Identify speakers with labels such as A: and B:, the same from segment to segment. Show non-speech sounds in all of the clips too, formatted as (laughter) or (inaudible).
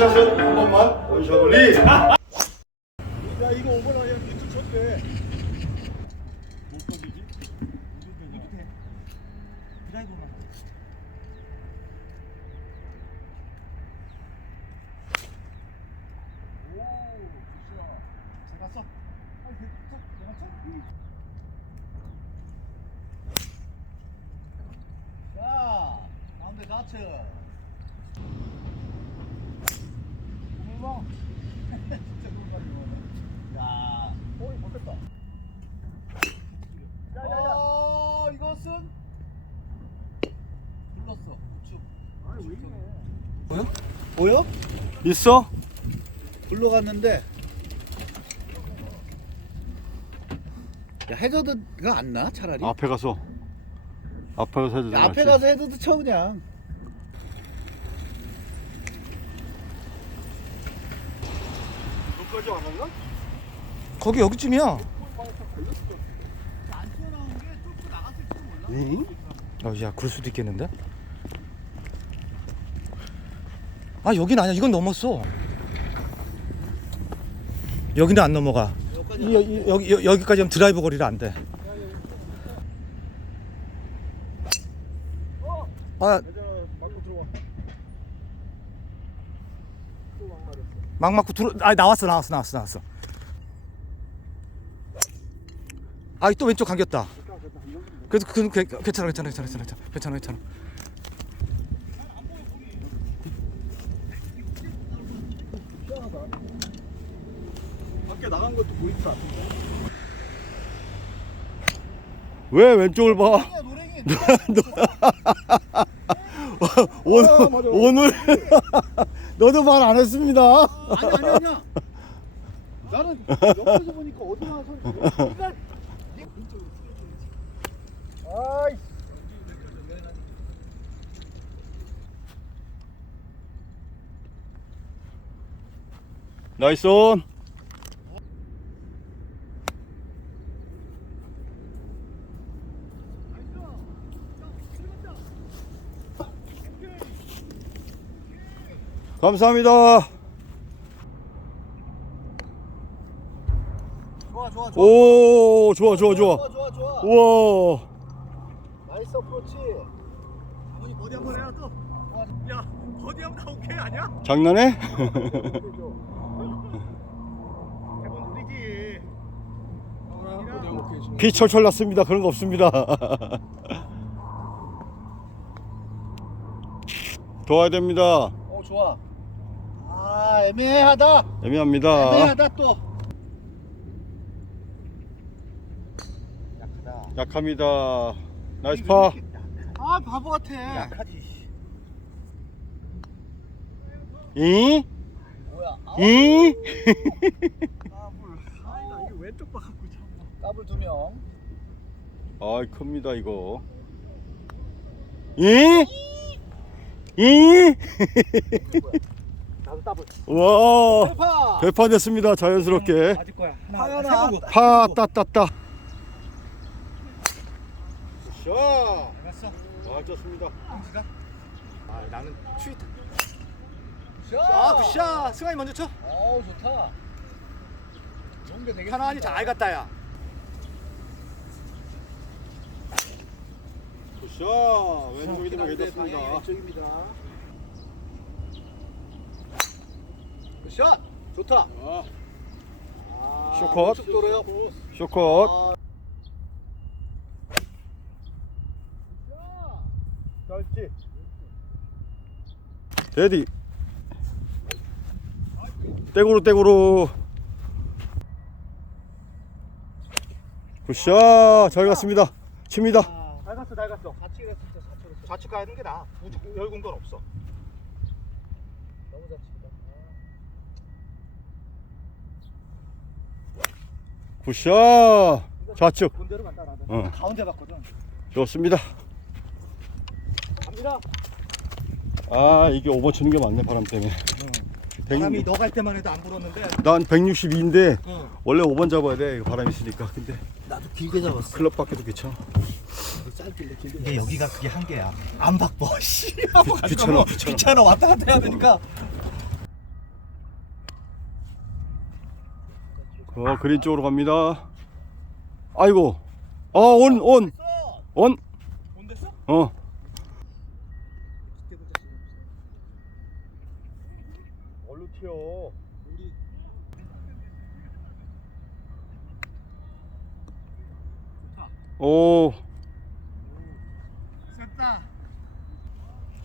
A: 원샷은 한 번만 원샷 올리.
B: 야 이거 오버라 야 비트 쳤대. 못 던지지?
C: 밑에 드라이버만
B: 오, 굿샷. 잘 갔어. 아니, 그, 저, 내가 쳐? 자, 가운데 좌측. 물방. 진짜 물방이네. 야, 오, 바뀌었다. 야, 야, 야. 어, 이것은 불렀어. 우측. 아니, 왜 이래? 보여? 보여?
A: 있어?
B: 불러갔는데 야 해저드가 안 나 차라리
A: 앞에 가서. 앞에 가서 해도
B: 야, 앞에 가서 해저드 쳐 그냥
A: 안 왔나?
C: 거기 여기쯤이야.
B: 안 몰라
C: 어, 야 그럴 수도 있겠는데? 아 여긴 아니야. 이건 넘었어. 여기는 안 넘어가. 이, 여, 여기 여, 여기까지 하면 드라이버 거리를 안 돼. 아
B: 해저 맞고 들어와 또왕 맞았어
C: 막 맞고 들어 아 나왔어 나왔어 나왔어 나왔어. 아또 왼쪽 감겼다. 그래도 그, 그, 괜찮아 괜찮아 괜찮아 괜찮아 괜찮아 괜찮아
B: 밖에 나간 것도 보이지
A: 않왜 왼쪽을 봐? 오늘 (laughs)
B: 아, 맞아.
A: 오늘 (laughs) 너도 말 안 했습니다.
B: 아니 아니 아니야 나는 옆에서 보니까 어디 나와서 네가 아이
A: 나이스 온. 감사합니다.
B: 좋아 좋아 좋아
A: 오, 좋아, 좋아, 좋아.
B: 좋아 좋아 좋아
A: 우와.
B: 나이스 어프로치 아버님 버디 한번 해라 또 야, 버디 한번 오케이 아니야?
A: 장난해?
B: 대본
A: 비 철철 났습니다. 그런 거 없습니다. (laughs) 도와야 됩니다.
B: 어 좋아 아 애매하다
A: 애매합니다.
B: 애매하다 또 약하다
A: 약합니다. 나이스 파.
B: 아 바보 같아
C: 약하지
A: 이?
B: 뭐야 아,
A: 이?
B: 까불 아이가 이게 왼쪽 봐 갖고 참 까불 두 명
A: 아이 큽니다 이거. 이? 이?
B: 나도 따블
A: 와.
B: 파
A: 배판됐습니다. 자연스럽게.
C: 맞을 거야
B: 하나
C: 세보고.
A: 파 따따따. 굿샷.
C: 알았어
A: 아 좋습니다.
C: 형지가 아 나는
B: 굿샷
C: 아 굿샷 승환이 먼저 쳐
B: 어우 좋다
C: 하나하니 잘 갔다 야
A: 굿샷. 왼쪽이 되면 괜찮습니다.
B: 왼쪽입니다 샷 좋다
A: 아,
B: 아,
A: 쇼컷.
B: 속도로요
A: 쇼컷.
B: 짧지
A: 레디. 떼구로 떼구로. 굿샷. 잘 갔습니다. 칩니다.
B: 잘 갔어 잘 갔어 좌측 갔어 진짜 좌측 좌측 가야 되는 게 나아 우측 건 없어 너무 좌측이다
A: 굿샷. 좌측.
B: 본대로 간다 나도
A: 어.
B: 가운데 봤거든
A: 좋습니다.
B: 갑니다
A: 아 이게 오버 치는 게 맞네 바람 때문에.
C: 바람이 너갈 때만 해도 안 불었는데
A: 난 162인데
C: 어.
A: 원래 5번 잡아야 돼 이거 바람 있으니까 근데
C: 나도 길게 잡았어
A: 클럽 밖에도 괜찮아
B: 짧길래 길게
C: 이게 여기가 그게 한계야 안 바꿔 (laughs) 씨
A: 귀찮아, 귀찮아.
C: 귀찮아 왔다 갔다 해야 되니까
A: 어, 그린 쪽으로 갑니다. 아이고. 아, 온, 온, 온.
B: 온 됐어?
A: 어. 얼로 튀어.
B: 우리
A: 오,
B: 셌다.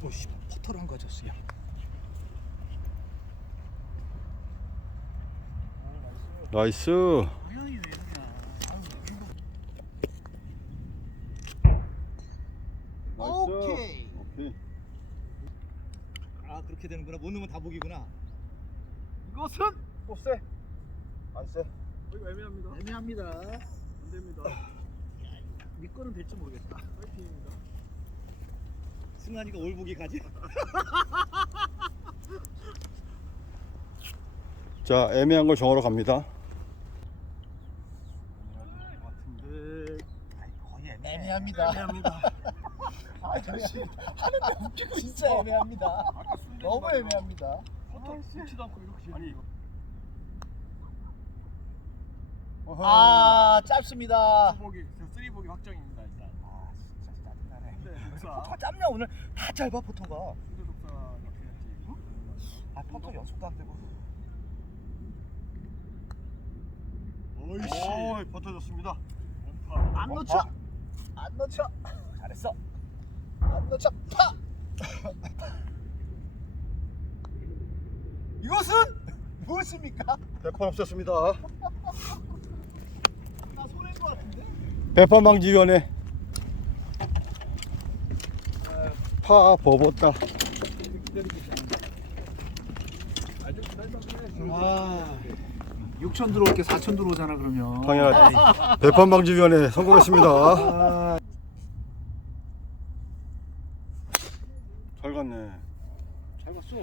B: 오씨 퍼터를 안 가졌어. 야.
A: 나이스.
B: 오케이.
A: 오케이.
B: 아 그렇게 되는구나. 못 넣으면 다 보기구나. 이것은
A: 또 세? 안 세?
B: 이거 애매합니다. 애매합니다. 안 됩니다. (laughs) 네 거는 될지 모르겠다. 파이팅입니다. 승환이가 올보기 가지.
A: 자, 애매한 걸 정하러 갑니다.
B: 거의 애매합니다. 애매합니다. 아, 잠시 하는데 웃기고 진짜 애매합니다. 너무 애매합니다.
A: 붙지도 않고 이렇게. 아니.
B: 아, 짧습니다.
D: 보기, 쓰리 보기 확정입니다 일단.
B: 아, 진짜 짜증나네.
D: 네, (laughs) 독사.
B: 포터 짧냐 오늘 다 짧아.
D: 근데 그랬지.
B: 아, 포터 연속도 안 되고.
A: 오이씨. 오, 버텨줬습니다.
B: 안 놓쳐. 안 놓쳐. 잘했어. 안 놓쳐. 파. 이것은 무엇입니까?
A: 배판 없었습니다.
B: 나 손해인 것 같은데.
A: 배판방지위원회. 파 버벅다.
B: 아, 6천 들어올게 4천 들어오잖아 그러면.
A: 당연하지. 배판 방지 위원회 성공했습니다.
B: 아,
A: 잘 갔네.
B: 잘 갔어.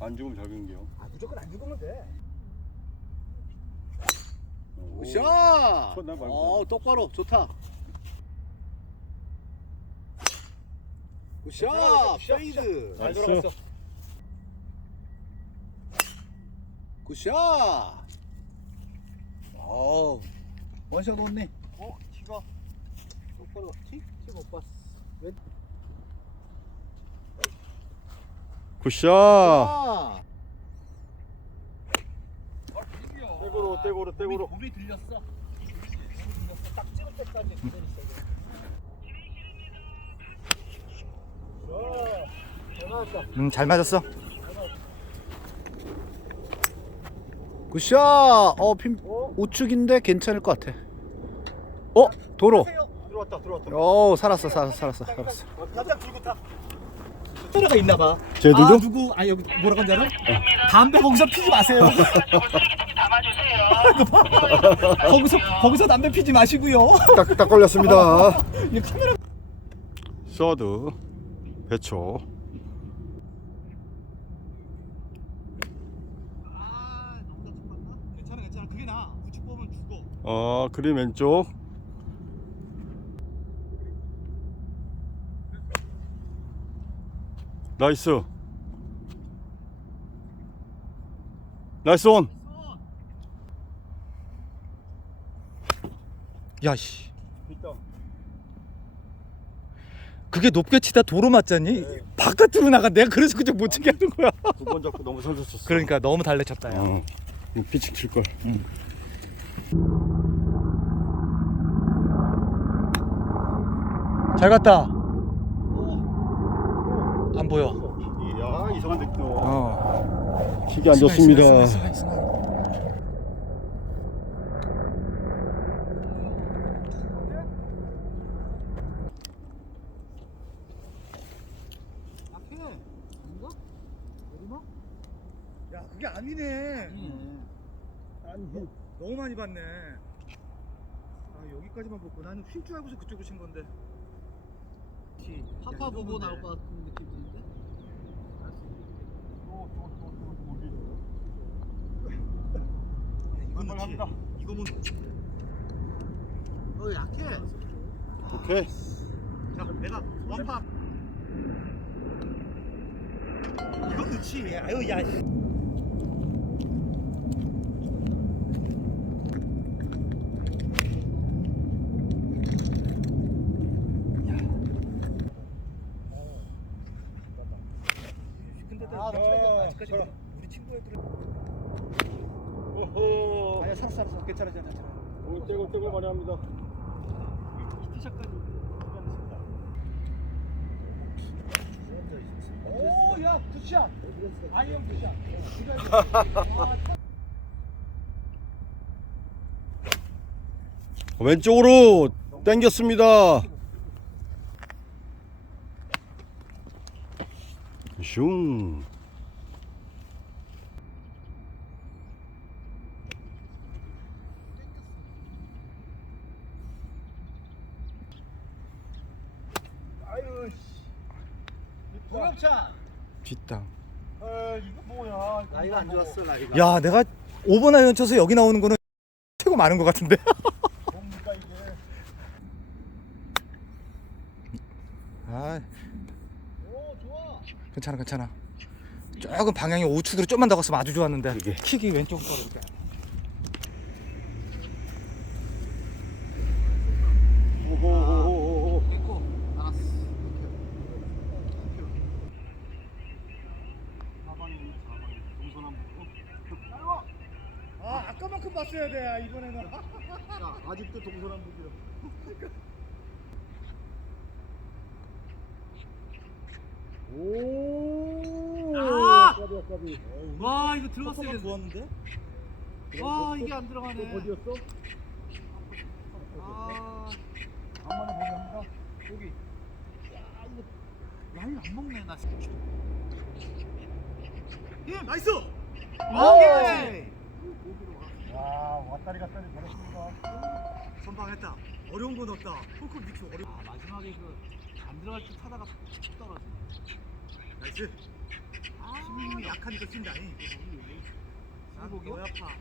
A: 안 죽으면 잘 경기요.
B: 아, 무조건 안 죽으면 돼.
A: 오.
B: 샷!
A: 쳤나 말고.
B: 어, 똑바로 좋다. 굿샷! 페이드.
A: 잘 들어갔어.
B: 굿샷! 어우, 원샷 왔네. 어, 티가 똑바로 티? 티가 못 봤어. 왼.
A: 굿샷.
B: 아!
A: 떼고로 떼고로 떼고로.
B: 몸이 들렸어. 딱 찍을 때까지 그대로 있어.
C: 음, 잘 맞았어.
B: 굿샷! 어, 핀 우측인데 괜찮을 것 같아. 어, 도로.
A: 들어왔다 들어왔다.
B: 어, 살았어, 살았어, 살았어, 살았어.
A: 들고 타.
E: 카메라가 있나 봐.
A: 쟤 누구?
E: 아, 누구? 아, 여기 뭐라고 한지 알아? 담배 거기서 피지 마세요. (laughs) 거기서 거기서 담배 피지 마시고요.
A: 딱, 딱 걸렸습니다. (laughs)
E: 이 카메라
A: 서드 배초.
E: 아, 괜찮아, 괜찮아. 그게 나. 우측 보면 죽 어.
A: 어 그림 왼쪽. 나이스. 나이스 온.
C: 야, 씨. 그게 높게 치다 도로 맞잖니? 바깥으로 나가. 내가 그래서 그때 못 치게 하는 거야.
A: 두 번 잡고 너무 설쳤었어.
C: 그러니까 너무 달래쳤다, 야.
A: 어. 피칭 칠 걸.
C: 잘 갔다. 안 보여.
A: 이야 이상한 느낌.
C: 어.
A: 킥이 안 좋습니다.
C: 야, 그게 아니네. 아니, 너무 많이 봤네. 아, 여기까지만 보고 나는 휠줄 알고서 그쪽으로 친 건데.
E: 파파 보고 나올 것 같은 느낌 드는데.
C: 이건 넣지. 이거 뭐
E: 어, 약해.
A: 오케이.
C: 자, 내가 원팝. 이건 넣지. 아유, 야. 씨. 아, 나 땡겼다. 아직까지. 우리 친구 애들은.
A: 오호.
C: 아니야, 살았어, 살았어. 괜찮아, 괜찮아. 괜찮아.
A: 오늘 떼고 떼고 많이 합니다.
B: 티샷까지 기다렸습니다.
C: 오, 야, 굿샷.
B: 아이언 굿샷. (laughs)
A: 왼쪽으로 당겼습니다. 슝.
C: 아유, 씨.
B: 동엽찬.
A: 뒷땅.
C: 아, 이거 뭐야.
B: 나이가 안 좋았어 나이가.
C: 야, 내가 5번 아이언 쳐서 여기 나오는 거는 (laughs) 최고 많은 것 같은데. (laughs)
D: 뭡니까 이게?
C: 아,
B: 오 좋아.
C: 괜찮아, 괜찮아. 조금 방향이 우측으로 좀만 더 갔으면 아주 좋았는데.
A: 그게.
C: 킥이 왼쪽으로 떨어질까.
A: 오호호호호.
B: 됐고 알았어.
C: 아, 아까만큼 봤어야 돼, 이번에는.
B: 야 아직도 동서남북이야. 아! 와 이거 들어갔어야 돼.
C: 좋았는데?
B: 와 이게 안 들어가네. 어디였어? 아.
D: 간만에 보기 합니다.
B: 여기. 야 이거 라인 안 먹네 나. 예 나이스. 오케이.
D: 야 왔다리 갔다리 잘했습니다.
C: 선방했다. 어려운 건 없다. 홀컵 미큐 어려.
B: 아 마지막에 그 안 들어갈 듯 하다가 툭 떨어져.
C: 나이스. 힘이 약하니까 뛴다. 아,
B: 수복이요?
C: 너 아파.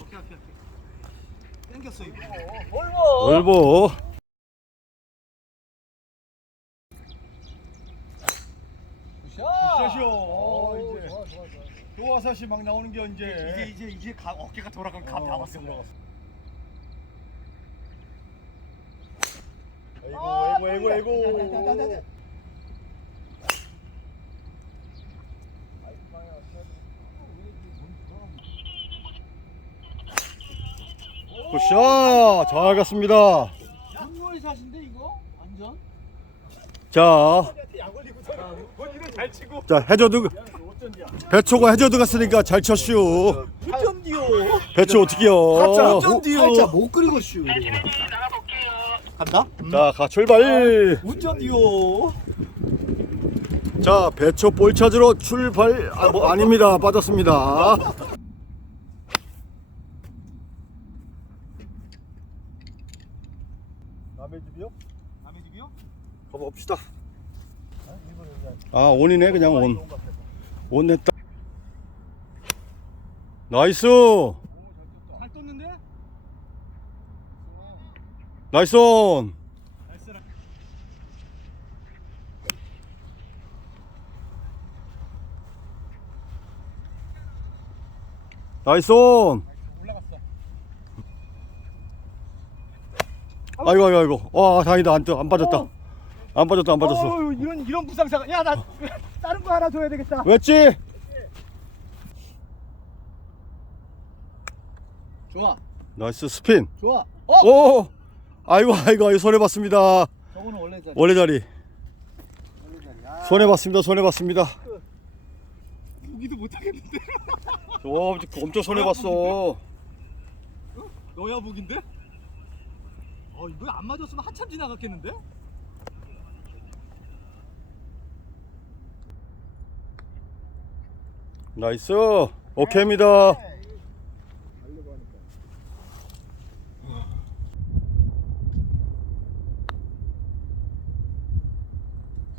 B: 오케이 오케이 오케이.
C: 땡겼어 이거.
A: 얼보.
D: 굿샷이요. 어, 이제 도화사시 막 나오는 게 언제?
C: 이제 이제 이제 가, 어깨가 돌아간 감다 왔어.
D: 아이고 아이고 아이고 아이고.
A: 굿샷. 잘 갔습니다.
B: 샷인데 이거 완전.
A: 자.
D: 잘 치고.
A: 자, 해저드. 배초가 해저드 갔으니까 잘 쳤슈.
B: 점
A: 배초 어떻게요?
B: 팔자 못 그리고 슈.
C: 간다?
A: 자, 가 출발.
C: 운전 디오.
A: 자, 배초 볼 찾으러 출발. 아, 뭐 아닙니다. 빠졌습니다.
D: 남의 집이요?
C: 남의 집이요?
A: 가봅시다.
D: 아,
A: 아, 온이네 그냥 온. 온 냈다. 나이스.
C: 잘 떴는데?
A: 나이스 온. 나이스 온.
C: 올라갔어.
A: 아이고 아이고 아이고. 와, 다행이다. 안, 떠- 안 빠졌다. 안 빠졌다. 안 빠졌어.
C: 어, 이런 이런 부상사가. 야, 나 다른 거 하나 줘야 되겠다.
A: 왜지?
B: 좋아
A: 나이스 스핀.
B: 좋아. 어?
A: 오! 아이고 아이고 아이고 손해 봤습니다.
B: 저거는 원래 자리.
A: 원래 자리.
B: 원래 자리. 아,
A: 손해 봤습니다. 손해 봤습니다.
C: 보기도 못 하겠는데.
A: 와, 엄청 손해 봤어.
C: 너야 복인데? 어, 이거 안 맞았으면 한참 지나갔겠는데?
A: 나이스. 오케이입니다.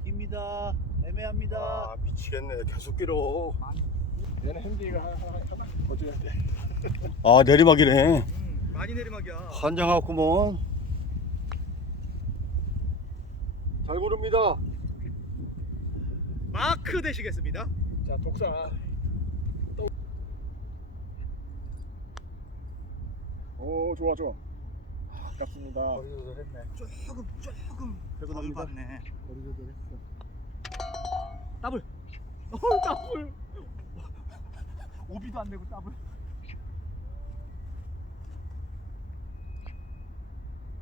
B: 입니다. 애매합니다.
A: 아, 미치겠네. 계속 길어.
D: 얘는 핸디가 하나 하나 어줘야 돼.
A: 아, 내리막이네.
C: 음, 많이 내리막이야.
A: 환장하구먼. 잘 고릅니다.
C: 마크 되시겠습니다.
D: 자 독사. 오 좋아 좋아. 아깝습니다.
B: 거리 조절했네.
C: 조금 조금 덜
B: 죄송합니다.
C: 봤네.
B: 거리 조절했어.
C: 더블. 어 더블. 오비도 안 되고 더블.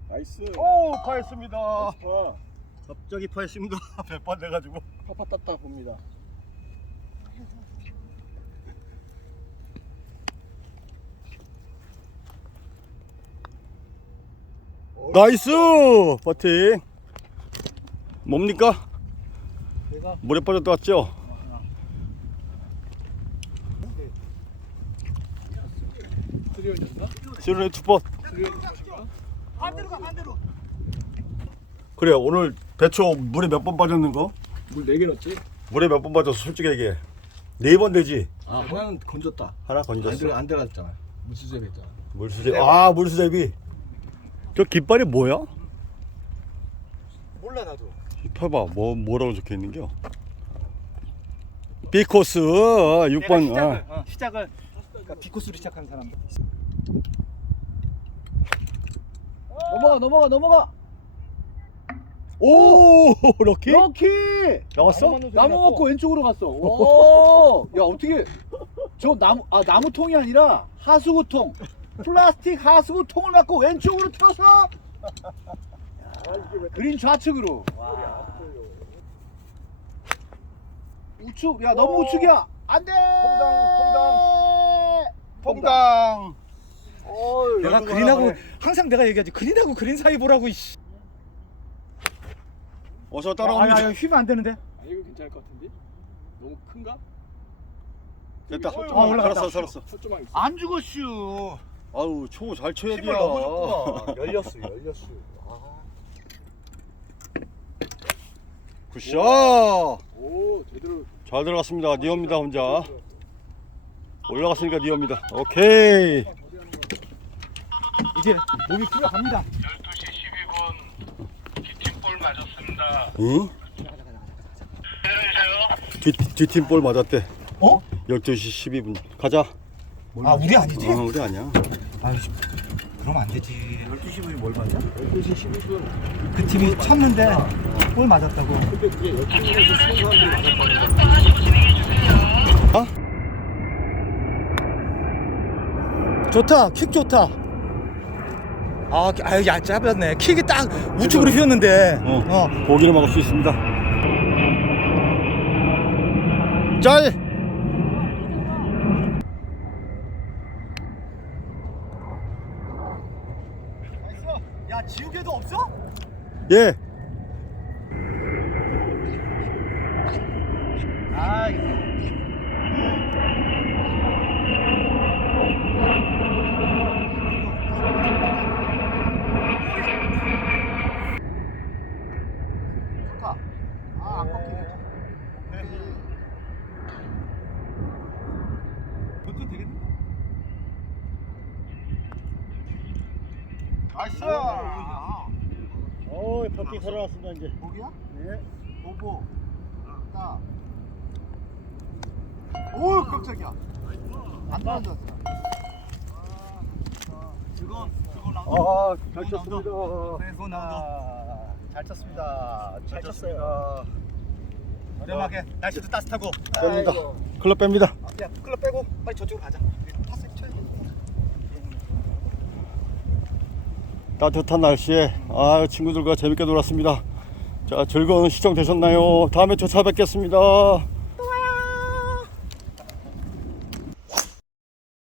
D: 나이스.
A: 오 파했습니다.
D: 와,
A: 갑자기 파했습니다. (laughs) 100번 돼가지고.
D: 파파 땄다 봅니다.
A: 나이스 버팅. 뭡니까? 물에 빠졌다 왔죠?
D: 가
C: 반대로.
A: 그래 오늘 배초 물에 몇 번 빠졌는 거?
D: 물 4개 넣었지?
A: 물에 몇 번 빠졌어 솔직히 얘기해. 네 번 되지.
D: 아, 하나는 건졌다.
A: 하나
D: 안,
A: 건졌어.
D: 들어, 안 들어갔잖아. 무수제 됐잖아.
A: 물수제. 아 물수제비. 저 깃발이 뭐야?
C: 몰라 나도.
A: 봐봐 뭐 뭐라고 적혀 있는겨? B 코스
C: 내가
A: 6번.
C: 시작을
A: 아.
C: 어, 시작을 그러니까 비코스로 시작한 사람.
D: 넘어가, 넘어가, 넘어가.
A: 오 (laughs) 럭키?
D: 럭키!
A: 나왔어?
D: 나무 먹고 왼쪽으로 갔어. 오! (laughs) 야, 어떻게. 저 나무, 아, 나무통이 아니라 하수구통. 플라스틱 하수구 통을 갖고 왼쪽으로. 야, 그린 좌측으로. 우측, 야, 너무 우측이야. 안 돼!
A: 통당.
C: 내가 그린하고 항상 내가 얘기하지 그린하고 그린 사이 보라고 이씨.
A: 어서 따라옵니다.
C: 아니 휘면 안 되는데.
D: 아, 이거 괜찮을 것 같은데? 너무 큰가?
A: 됐다.
C: 아, 올라갔다.
A: 살았어 살았어.
D: 초조망 있어.
C: 안 죽었슈.
A: 아우 초 잘 쳐야
B: 힘을
A: 돼요.
B: 너무 줬구나. 열렸어, 열렸어. 아.
A: 굿샷.
D: 오, 제대로.
A: 잘 들어갔습니다. 니어입니다 혼자. 올라갔으니까 니어입니다. 오케이.
C: 이제 몸이 풀려갑니다.
F: 12시 12분 뒷팀볼 맞았습니다.
A: 응?
F: 때려주세요.
A: 뒤 뒤팀 볼 맞았대.
C: 어?
A: 12시 12분. 가자.
C: 아 우리 아니지?
A: 어, 우리 아니야.
C: 아유 그럼 안 되지.
B: 12시 분이 뭘 맞아?
D: 12시 12분.
C: 그 팀이 쳤는데 골 맞았다고.
D: 근데 그게 옆팀에서 치는 사람들이 많았다는
C: 좋다 킥 좋다. 아, 아유 야 짧았네. 킥이 딱 우측으로 휘었는데.
A: 어.
C: 어.
A: 고기를 먹을 수 있습니다. 짤.
C: 야 지우개도 없어?
A: 예.
C: 아. 좋다. 아 아깝게. 그건 되겠네.
B: 나이스!
A: 어, 바퀴
B: 거기야?
A: 네.
B: 보고. 딱. 오, 깜짝이야. 안 떨어졌어.
C: 그건 그건 랑.
A: 아, 잘 쳤습니다.
C: 그건 나도.
B: 잘 쳤습니다. 잘
A: 쳤습니다.
C: 저렴하게 날씨도 따뜻하고.
A: 뺍니다. 클럽 뺍니다.
C: 야 클럽 빼고 빨리 저쪽으로 가자. 파스 쳐야 돼.
A: 따뜻한 날씨에 아 친구들과 재밌게 놀았습니다. 자 즐거운 시청 되셨나요? 다음에 또 찾아뵙겠습니다.